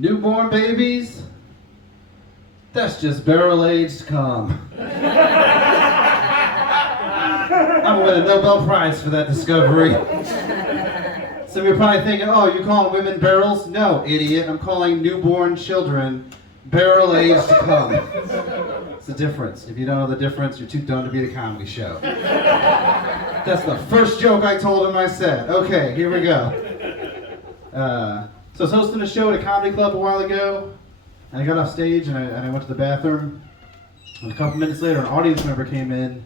Newborn babies? That's just barrel-aged cum. I'm gonna win a Nobel Prize for that discovery. Some of you are probably thinking, oh, you're calling women barrels? No, idiot. I'm calling newborn children barrel-aged cum. It's the difference. If you don't know the difference, you're too dumb to be at a comedy show. That's the first joke I told him I said. Okay, here we go. So I was hosting a show at a comedy club a while ago, and I got off stage and I went to the bathroom. And a couple minutes later, an audience member came in,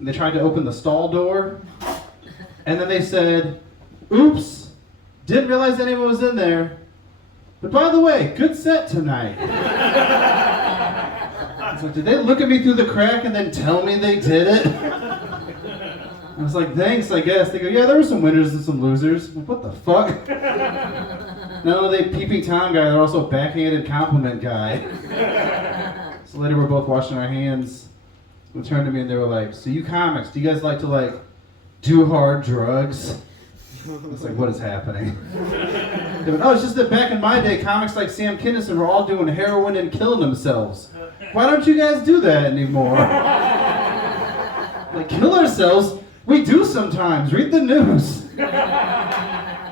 and they tried to open the stall door, and then they said, oops, didn't realize anyone was in there, but by the way, good set tonight. It's like, did they look at me through the crack and then tell me they did it? I was like, thanks, I guess. They go, yeah, there were some winners and some losers. I'm like, what the fuck? Not only are they peeping Tom guy, they're also a backhanded compliment guy. So later we're both washing our hands. They turned to me and they were like, so you comics, do you guys like to do hard drugs? It's like, what is happening? They went, oh, it's just that back in my day, comics like Sam Kinison were all doing heroin and killing themselves. Why don't you guys do that anymore? Kill ourselves? We do sometimes. Read the news.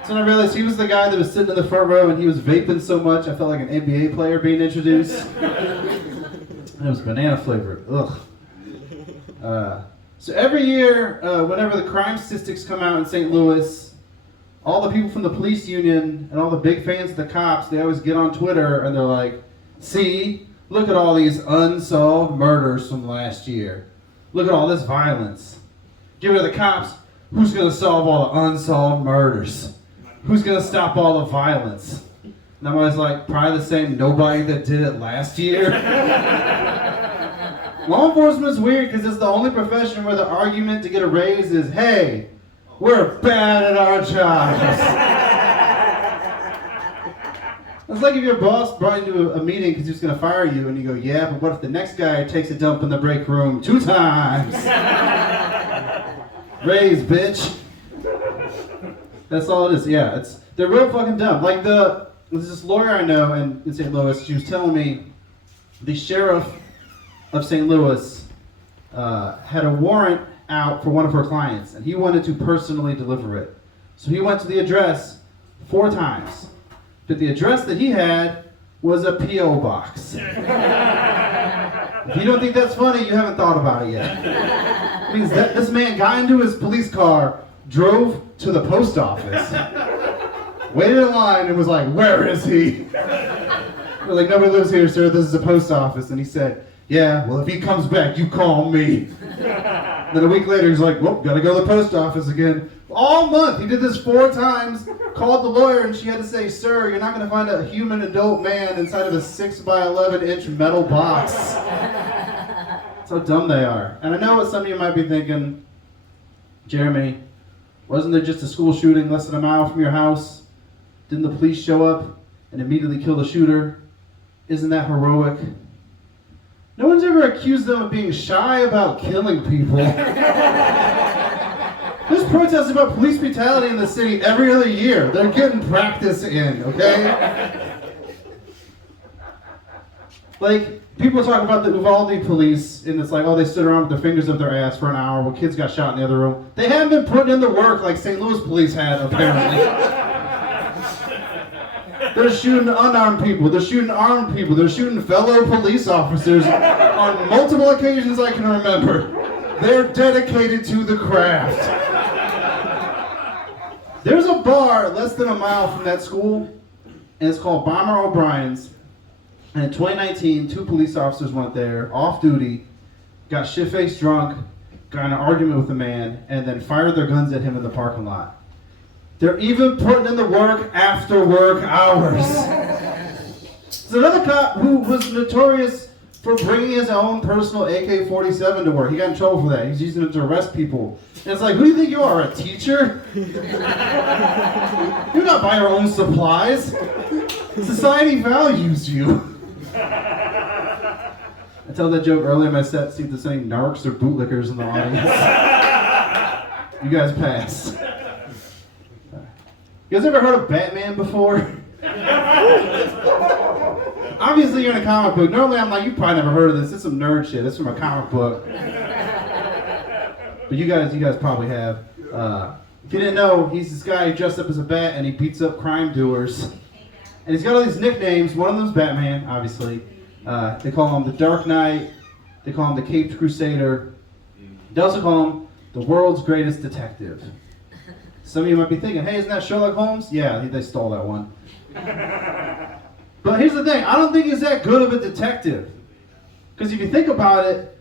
So when I realized he was the guy that was sitting in the front row and he was vaping so much, I felt like an NBA player being introduced. And it was banana flavored. Ugh. So every year, whenever the crime statistics come out in St. Louis, all the people from the police union and all the big fans of the cops, they always get on Twitter and they're like, see, look at all these unsolved murders from last year. Look at all this violence. Get rid of the cops. Who's going to solve all the unsolved murders? Who's going to stop all the violence? And I'm always like, probably the same nobody that did it last year. Law enforcement's weird because it's the only profession where the argument to get a raise is, hey, we're bad at our jobs. It's like if your boss brought you to a meeting because he was going to fire you and you go, yeah, but what if the next guy takes a dump in the break room 2 times? Raise, bitch. That's all it is. Yeah, they're real fucking dumb. There's this lawyer I know in St. Louis, she was telling me the sheriff of St. Louis had a warrant out for one of her clients, and he wanted to personally deliver it. So he went to the address 4 times. But the address that he had was a P.O. box. If you don't think that's funny, you haven't thought about it yet. It means that this man got into his police car, drove to the post office, waited in line, and was like, where is he? We're like, nobody lives here, sir. This is a post office. And he said, yeah, well, if he comes back, you call me. Then a week later, he's like, well, gotta go to the post office again. All month, he did this 4 times, called the lawyer, and she had to say, sir, you're not gonna find a human adult man inside of a 6 by 11 inch metal box. That's how dumb they are. And I know what some of you might be thinking, Jeremy, wasn't there just a school shooting less than a mile from your house? Didn't the police show up and immediately kill the shooter? Isn't that heroic? No one's ever accused them of being shy about killing people. There's protests about police brutality in the city every other year. They're getting practice in, okay? People talk about the Uvalde police, and it's like, oh, they stood around with their fingers up their ass for an hour while kids got shot in the other room. They haven't been putting in the work like St. Louis police had, apparently. They're shooting unarmed people. They're shooting armed people. They're shooting fellow police officers on multiple occasions I can remember. They're dedicated to the craft. There's a bar less than a mile from that school, and it's called Bomber O'Brien's. And in 2019, 2 police officers went there, off duty, got shit-faced drunk, got in an argument with a man, and then fired their guns at him in the parking lot. They're even putting in the work after work hours. There's another cop who was notorious for bringing his own personal AK-47 to work. He got in trouble for that. He's using it to arrest people. And it's like, who do you think you are, a teacher? You're not by your own supplies. Society values you. I told that joke earlier in my set, see if there's any narcs or bootlickers in the audience. You guys pass. You guys ever heard of Batman before? Obviously, you're in a comic book. Normally, I'm like, you probably never heard of this. It's some nerd shit. It's from a comic book. But you guys probably have. If you didn't know, he's this guy who dressed up as a bat and he beats up crime doers. And he's got all these nicknames. One of them's Batman, obviously. They call him the Dark Knight. They call him the Caped Crusader. They also call him the world's greatest detective. Some of you might be thinking, hey, isn't that Sherlock Holmes? Yeah, they stole that one. But here's the thing. I don't think he's that good of a detective. Because if you think about it,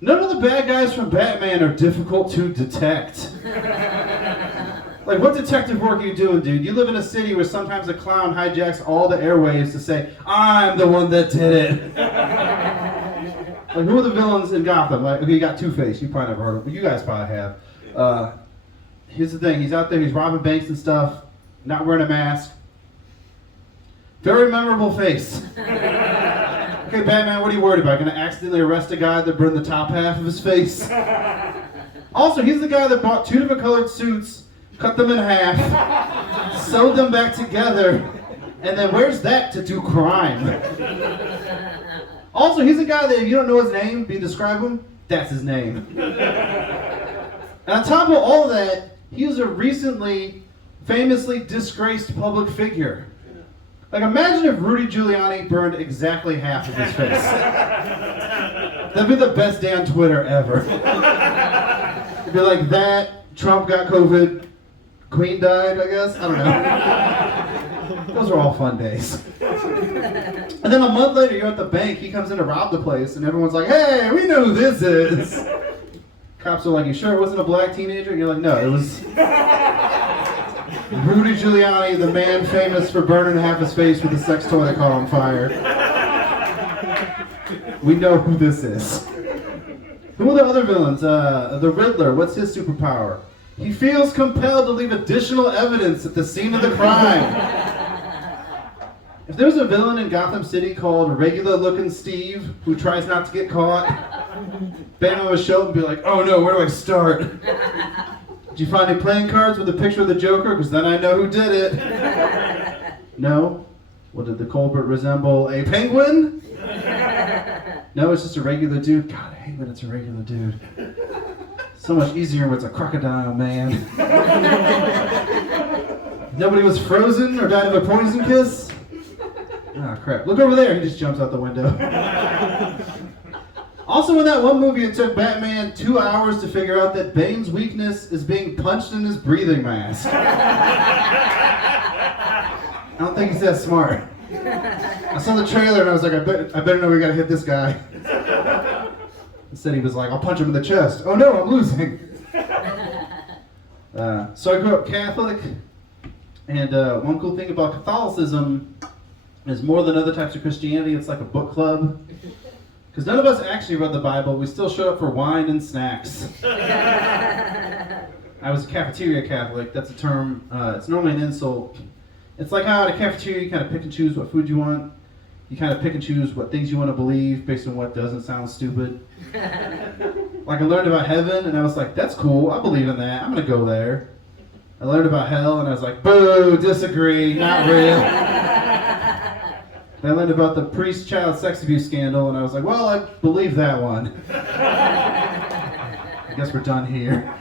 none of the bad guys from Batman are difficult to detect. Like, what detective work are you doing, dude? You live in a city where sometimes a clown hijacks all the airwaves to say, I'm the one that did it. Like, who are the villains in Gotham? Like, okay, you got Two-Face. You probably never heard of him, but you guys probably have. Here's the thing. He's out there. He's robbing banks and stuff. Not wearing a mask. Very memorable face. Okay, Batman, what are you worried about? Gonna accidentally arrest a guy that burned the top half of his face? Also, he's the guy that bought 2 different colored suits, cut them in half, sewed them back together, and then wears that to do crime. Also, he's the guy that if you don't know his name, but you describe him, that's his name. And on top of all of that, he was a recently, famously disgraced public figure. Like, imagine if Rudy Giuliani burned exactly half of his face. That'd be the best day on Twitter ever. It'd be like that, Trump got COVID, Queen died, I guess? I don't know. Those are all fun days. And then a month later, you're at the bank, he comes in to rob the place, and everyone's like, hey, we know who this is. Cops are like, you sure it wasn't a black teenager? And you're like, no, it was Rudy Giuliani, the man famous for burning half his face with a sex toy that caught on fire. We know who this is. Who are the other villains? The Riddler, what's his superpower? He feels compelled to leave additional evidence at the scene of the crime. If there's a villain in Gotham City called Regular Looking Steve, who tries not to get caught, Batman would show up and be like, oh no, where do I start? Did you find any playing cards with a picture of the Joker? Because then I know who did it. No? Well, did the culprit resemble a penguin? No, it's just a regular dude. God, I hate when it's a regular dude. So much easier when it's a crocodile, man. Nobody was frozen or died of a poison kiss? Ah, crap. Look over there. He just jumps out the window. Also, in that one movie, it took Batman 2 hours to figure out that Bane's weakness is being punched in his breathing mask. I don't think he's that smart. I saw the trailer and I was like, I better know we gotta hit this guy. Instead, he was like, I'll punch him in the chest. Oh no, I'm losing. So I grew up Catholic, and one cool thing about Catholicism is more than other types of Christianity, it's like a book club. Because none of us actually read the Bible, we still showed up for wine and snacks. I was a cafeteria Catholic, that's a term, it's normally an insult. It's like how at a cafeteria you kind of pick and choose what food you want. You kind of pick and choose what things you want to believe based on what doesn't sound stupid. Like I learned about heaven and I was like, that's cool, I believe in that, I'm going to go there. I learned about hell and I was like, boo, disagree, not real. I learned about the priest-child sex abuse scandal, and I was like, well, I believe that one. I guess we're done here.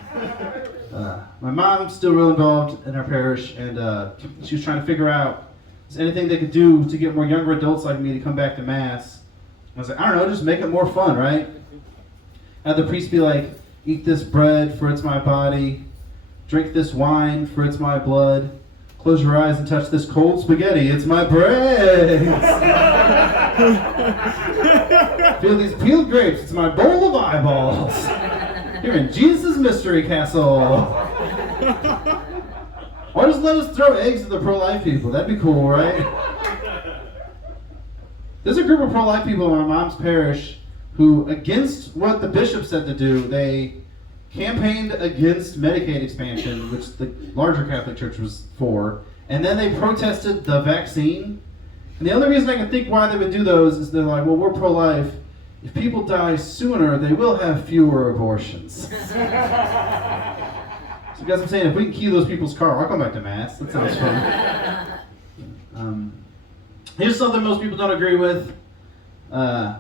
My mom's still real involved in our parish, and she was trying to figure out, is anything they could do to get more younger adults like me to come back to Mass? I was like, I don't know, just make it more fun, right? Have the priest be like, eat this bread, for it's my body. Drink this wine, for it's my blood. Close your eyes and touch this cold spaghetti. It's my brains. Feel these peeled grapes. It's my bowl of eyeballs. You're in Jesus' mystery castle. Or just let us throw eggs at the pro-life people. That'd be cool, right? There's a group of pro-life people in my mom's parish who, against what the bishop said to do, they campaigned against Medicaid expansion, which the larger Catholic Church was for, and then they protested the vaccine. And the only reason I can think why they would do those is they're like, well, we're pro-life. If people die sooner, they will have fewer abortions. So you guys, I'm saying, if we can key those people's car, I'll come back to Mass. That sounds fun. Here's something most people don't agree with. I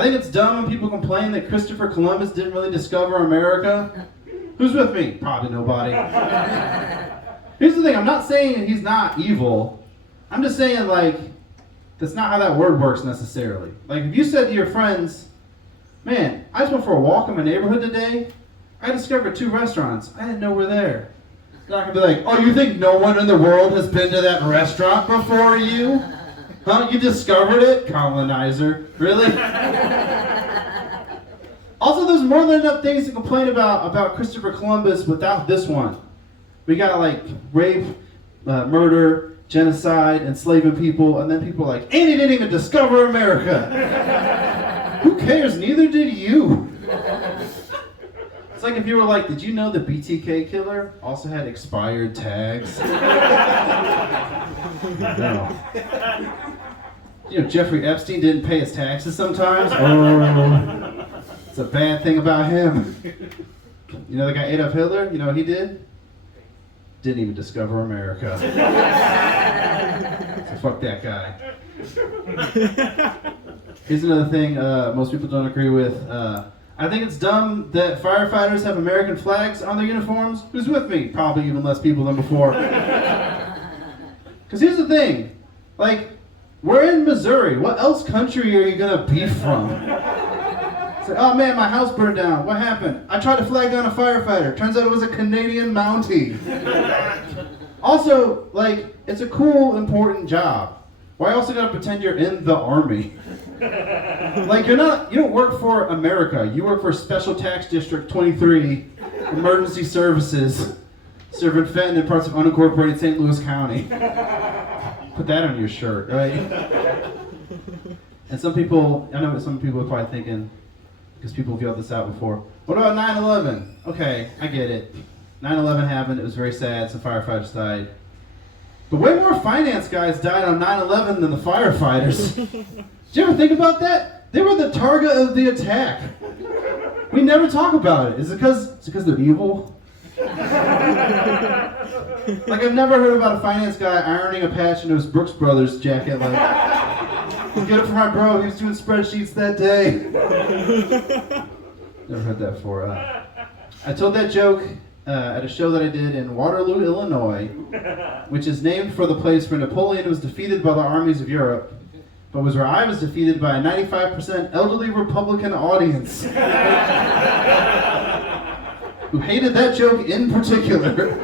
think it's dumb when people complain that Christopher Columbus didn't really discover America. Who's with me? Probably nobody. Here's the thing, I'm not saying he's not evil. I'm just saying, like, that's not how that word works necessarily. Like, if you said to your friends, man, I just went for a walk in my neighborhood today, I discovered 2 restaurants. I didn't know were there. It's not going to be like, oh, you think no one in the world has been to that restaurant before you? Huh? You discovered it? Colonizer. Really? Also, there's more than enough things to complain about Christopher Columbus without this one. We got, like, rape, murder, genocide, enslaving people, and then people are like, and he didn't even discover America. Who cares? Neither did you. It's like if you were like, did you know the BTK killer also had expired tags? No. You know, Jeffrey Epstein didn't pay his taxes sometimes? Oh, it's a bad thing about him. You know the guy Adolf Hitler? You know what he did? Didn't even discover America. So fuck that guy. Here's another thing most people don't agree with. I think it's dumb that firefighters have American flags on their uniforms. Who's with me? Probably even less people than before. Because here's the thing. Like, we're in Missouri. What else country are you going to be from? It's like, oh man, my house burned down. What happened? I tried to flag down a firefighter. Turns out it was a Canadian Mountie. Also, like, it's a cool, important job. Why also gotta pretend you're in the army? Like, you don't work for America. You work for Special Tax District 23, Emergency Services, serving fentanyl in parts of unincorporated St. Louis County. Put that on your shirt, right? And some people, I know what some people are probably thinking, because people have yelled this out before, what about 9/11? Okay, I get it. 9/11 happened, it was very sad, some firefighters died. But way more finance guys died on 9/11 than the firefighters. Did you ever think about that? They were the target of the attack. We never talk about it. Is it because they're evil? Like, I've never heard about a finance guy ironing a patch into his Brooks Brothers jacket, like, get it for my bro, he was doing spreadsheets that day. Never heard that before. I told that joke at a show that I did in Waterloo, Illinois, which is named for the place where Napoleon was defeated by the armies of Europe, but was where I was defeated by a 95% elderly Republican audience who hated that joke in particular.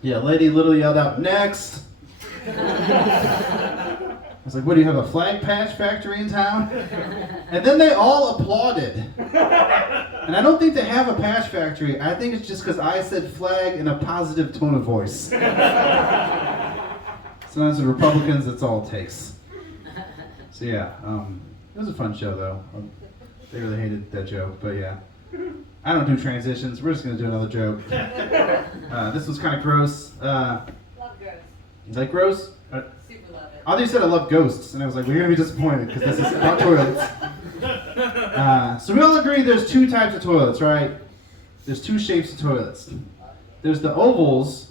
Yeah, lady literally yelled out, next! I was like, what, do you have a flag patch factory in town? And then they all applauded. And I don't think they have a patch factory. I think it's just because I said flag in a positive tone of voice. Sometimes with Republicans, that's all it takes. So yeah, it was a fun show though. They really hated that joke, but yeah. I don't do transitions. We're just going to do another joke. This was kind of gross. Love ghosts. You like gross? Super love it. I thought you said I love ghosts, and I was like, we're going to be disappointed because this is about toilets. So we all agree there's 2 types of toilets, right? There's 2 shapes of toilets. There's the ovals,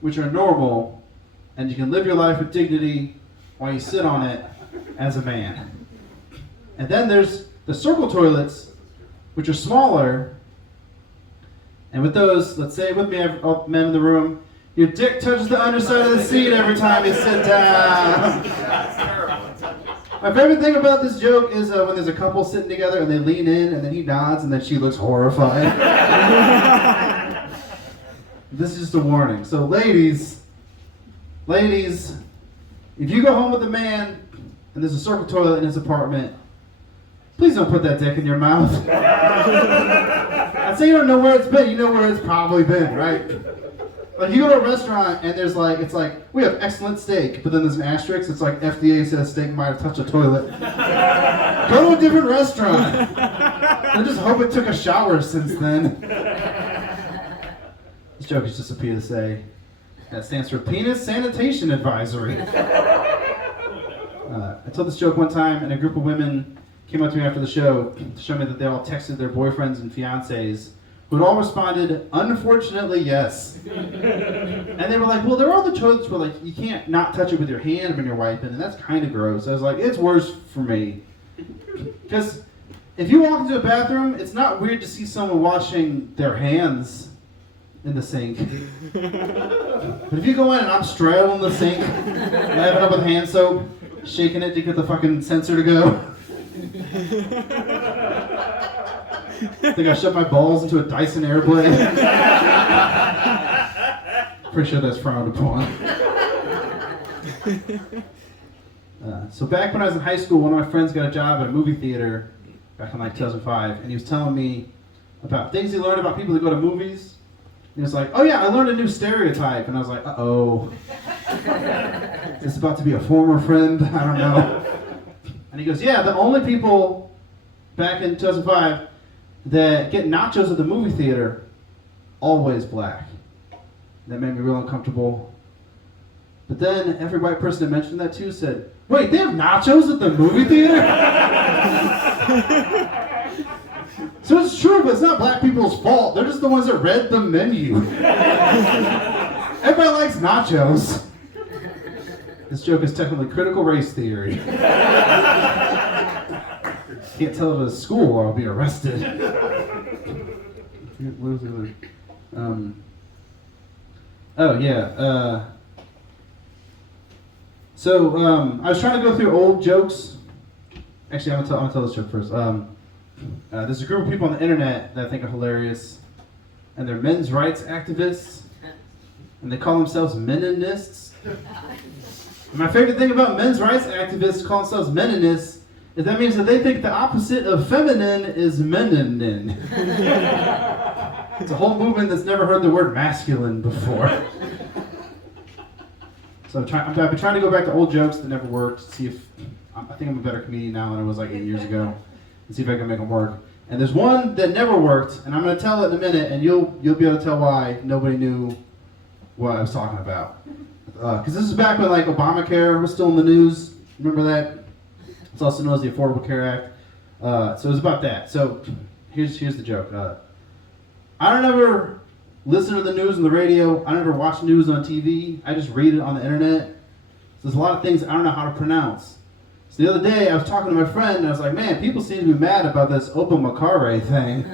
which are normal, and you can live your life with dignity while you sit on it as a man. And then there's the circle toilets, which are smaller, and with those, let's say with me, all men in the room, your dick touches the underside of the seat every time you sit down. My favorite thing about this joke is when there's a couple sitting together and they lean in and then he nods and then she looks horrified. This is just a warning. So ladies, if you go home with a man and there's a circle toilet in his apartment, please don't put that dick in your mouth. I'd say you don't know where it's been. You know where it's probably been, right? Like, you go to a restaurant and there's like, it's like, we have excellent steak, but then there's an asterisk. It's like, FDA says steak might have touched a toilet. Go to a different restaurant. I just hope it took a shower since then. This joke is just a PSA. That stands for Penis Sanitation Advisory. I told this joke one time, and a group of women came up to me after the show to show me that they all texted their boyfriends and fiancés who had all responded, unfortunately, yes. And they were like, well, there are other toilets where like you can't not touch it with your hand when you're wiping, and that's kind of gross. I was like, it's worse for me. Because if you walk into a bathroom, it's not weird to see someone washing their hands in the sink. But if you go in and I'm straddling the sink, lapping up with hand soap, shaking it to get the fucking sensor to go. I think I shoved my balls into a Dyson airblade. Pretty sure that's frowned upon. So back when I was in high school, one of my friends got a job at a movie theater back in like 2005, and he was telling me about things he learned about people that go to movies. He was like, oh yeah, I learned a new stereotype. And I was like, uh-oh. Is this about to be a former friend? I don't know. And he goes, yeah, the only people back in 2005 that get nachos at the movie theater, always black. That made me real uncomfortable. But then every white person that mentioned that too said, wait, they have nachos at the movie theater? So it's true, but it's not black people's fault. They're just the ones that read the menu. Everybody likes nachos. This joke is technically critical race theory. Can't tell it at school or I'll be arrested. Oh yeah. So I was trying to go through old jokes. Actually, I'm gonna tell this joke first. There's a group of people on the internet that I think are hilarious, and they're men's rights activists, and they call themselves meninists. And my favorite thing about men's rights activists calling themselves meninists is that means that they think the opposite of feminine is meninin. It's a whole movement that's never heard the word masculine before. So I've been trying to go back to old jokes that never worked, see if, I think I'm a better comedian now than I was like 8 years ago, and see if I can make them work. And there's one that never worked, and I'm going to tell it in a minute, and you'll be able to tell why nobody knew what I was talking about. Because this is back when like Obamacare was still in the news. Remember that? It's also known as the Affordable Care Act. So it was about that. So here's the joke. I don't ever listen to the news on the radio. I never watch news on TV. I just read it on the internet. So there's a lot of things I don't know how to pronounce. So the other day I was talking to my friend and I was like, man, people seem to be mad about this Obamacare thing.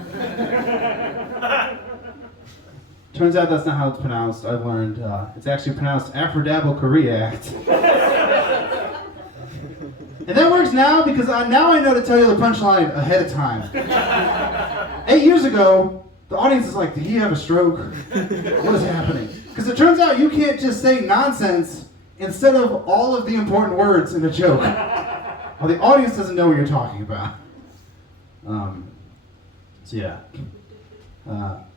Turns out that's not how it's pronounced. I've learned it's actually pronounced Aphrodabble-Koreact. And that works now because now I know to tell you the punchline ahead of time. 8 years ago, the audience is like, did he have a stroke? What is happening? Because it turns out you can't just say nonsense instead of all of the important words in a joke. Well, the audience doesn't know what you're talking about. So yeah.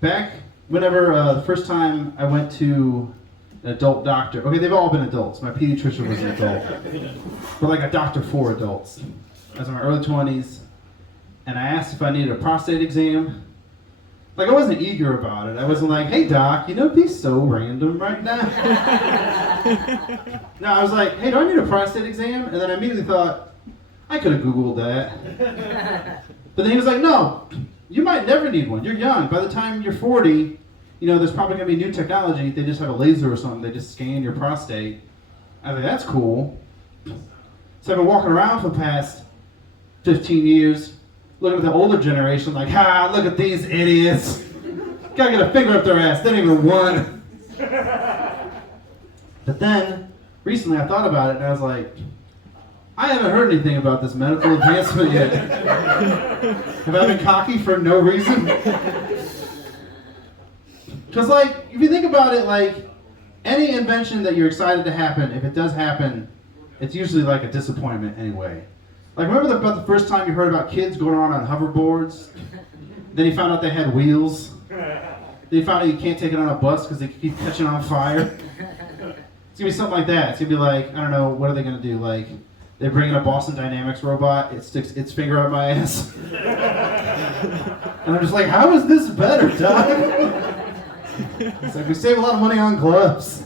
Back whenever the first time I went to an adult doctor, okay, they've all been adults. My pediatrician was an adult. But like a doctor for adults. I was in my early 20s, and I asked if I needed a prostate exam. Like, I wasn't eager about it. I wasn't like, hey doc, it'd be so random right now. No, I was like, hey, do I need a prostate exam? And then I immediately thought, I could have Googled that. But then he was like, no, you might never need one. You're young. By the time you're 40, there's probably going to be new technology. They just have a laser or something. They just scan your prostate. I was like, that's cool. So I've been walking around for the past 15 years, looking at the older generation like, look at these idiots. Gotta get a finger up their ass. They didn't even one. But then, recently I thought about it and I was like, I haven't heard anything about this medical advancement yet. Have I been cocky for no reason? Because, like, if you think about it, like, any invention that you're excited to happen, if it does happen, it's usually like a disappointment anyway. Like, remember about the first time you heard about kids going around on hoverboards? Then you found out they had wheels. Then you found out you can't take it on a bus because they keep catching on fire. It's going to be something like that. It's going to be like, I don't know, what are they going to do? Like, they bring in a Boston Dynamics robot, it sticks its finger up my ass. And I'm just like, how is this better, Doc? It's like, we save a lot of money on gloves.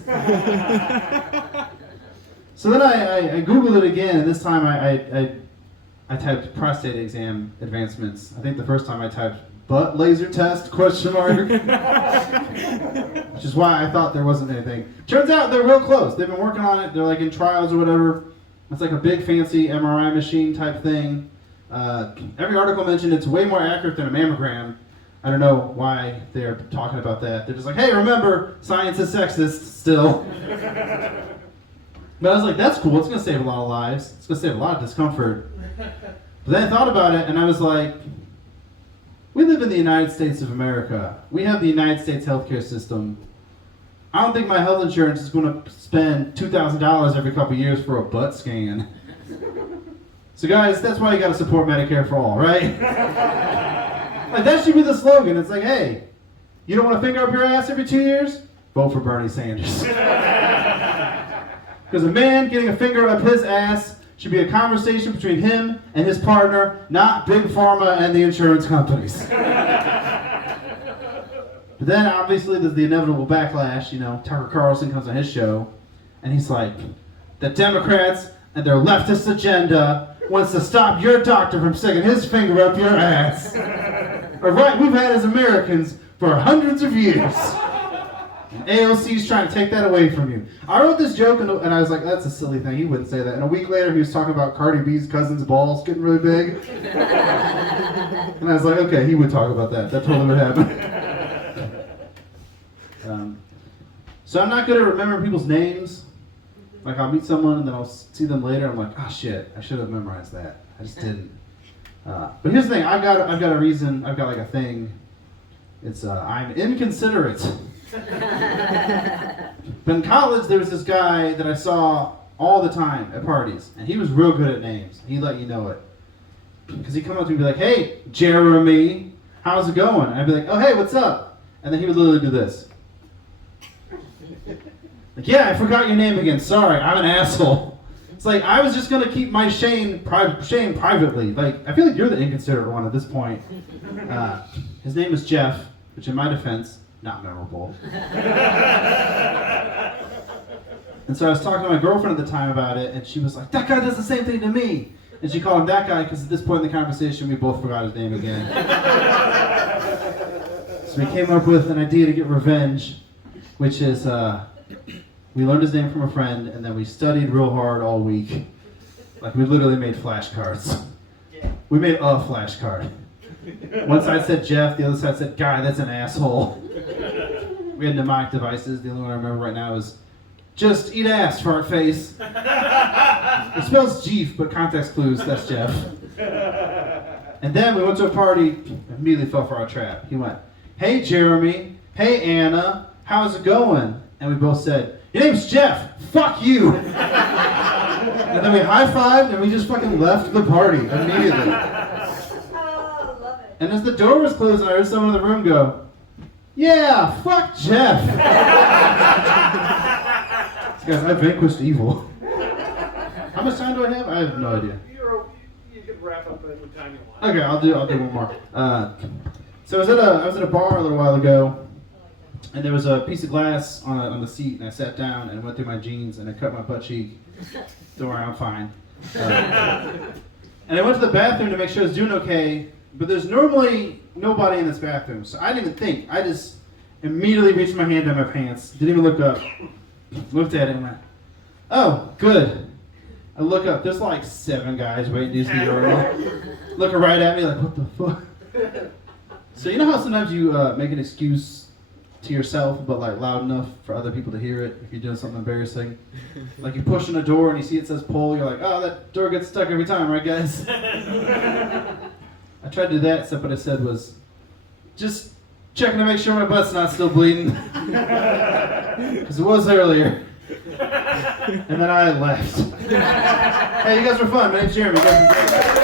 So then I Googled it again, and this time I typed prostate exam advancements. I think the first time I typed butt laser test, question mark. Which is why I thought there wasn't anything. Turns out they're real close. They've been working on it. They're like in trials or whatever. It's like a big fancy MRI machine type thing. Every article mentioned it's way more accurate than a mammogram. I don't know why they're talking about that. They're just like, hey, remember, science is sexist still. But I was like, that's cool. It's going to save a lot of lives. It's going to save a lot of discomfort. But then I thought about it, and I was like, we live in the United States of America. We have the United States healthcare system. I don't think my health insurance is going to spend $2,000 every couple of years for a butt scan. So guys, that's why you got to support Medicare for all, right? Like that should be the slogan. It's like, hey, you don't want to finger up your ass every 2 years? Vote for Bernie Sanders. Because a man getting a finger up his ass should be a conversation between him and his partner, not Big Pharma and the insurance companies. But then obviously there's the inevitable backlash. You know, Tucker Carlson comes on his show and he's like, the Democrats and their leftist agenda wants to stop your doctor from sticking his finger up your ass. A right we've had as Americans for hundreds of years. And AOC's trying to take that away from you. I wrote this joke and I was like, that's a silly thing. He wouldn't say that. And a week later he was talking about Cardi B's cousin's balls getting really big. And I was like, okay, he would talk about that. That totally would happen. So I'm not good at remembering people's names. Like I'll meet someone and then I'll see them later. I'm like, oh shit, I should have memorized that. I just didn't. But here's the thing. I've got a reason. I've got like a thing. It's I'm inconsiderate. But in college, there was this guy that I saw all the time at parties, and he was real good at names. He'd let you know it. Because he'd come up to me and be like, hey, Jeremy, how's it going? And I'd be like, oh, hey, what's up? And then he would literally do this. Like, yeah, I forgot your name again. Sorry, I'm an asshole. It's like, I was just going to keep my shame privately. Like, I feel like you're the inconsiderate one at this point. His name is Jeff, which in my defense, not memorable. And so I was talking to my girlfriend at the time about it, and she was like, that guy does the same thing to me. And she called him that guy because at this point in the conversation, we both forgot his name again. So we came up with an idea to get revenge, which is we learned his name from a friend, and then we studied real hard all week. Like we literally made flashcards. We made a flashcard. One side said Jeff, the other side said, guy, that's an asshole. We had mnemonic devices. The only one I remember right now is just eat ass, fart face. It spells Jeef, but context clues, that's Jeff. And then we went to a party, immediately fell for our trap. He went, hey Jeremy, hey Anna, how's it going? And we both said, your name's Jeff, fuck you. And then we high-fived and we just fucking left the party immediately. Oh, love it. And as the door was closing, I heard someone in the room go, yeah, fuck Jeff. Guys, I vanquished evil. How much time do I have? I have no idea. You can wrap up at what time you want. Okay, I'll do one more. So I was at a bar a little while ago, and there was a piece of glass on the seat, and I sat down and went through my jeans and I cut my butt cheek. Don't worry, I'm fine. And I went to the bathroom to make sure I was doing okay, but there's normally nobody in this bathroom, so I didn't even think. I just immediately reached my hand down my pants, didn't even look up, looked at it and went, oh, good. I look up, there's like 7 guys waiting to use the urinal, looking right at me like, what the fuck? So you know how sometimes you make an excuse to yourself, but like loud enough for other people to hear it if you're doing something embarrassing? Like you're pushing a door and you see it says pull, you're like, oh, that door gets stuck every time, right guys? I tried to do that, except what I said was, just checking to make sure my butt's not still bleeding. Because it was earlier. And then I left. Hey, you guys were fun. My name's Jeremy. You guys were great.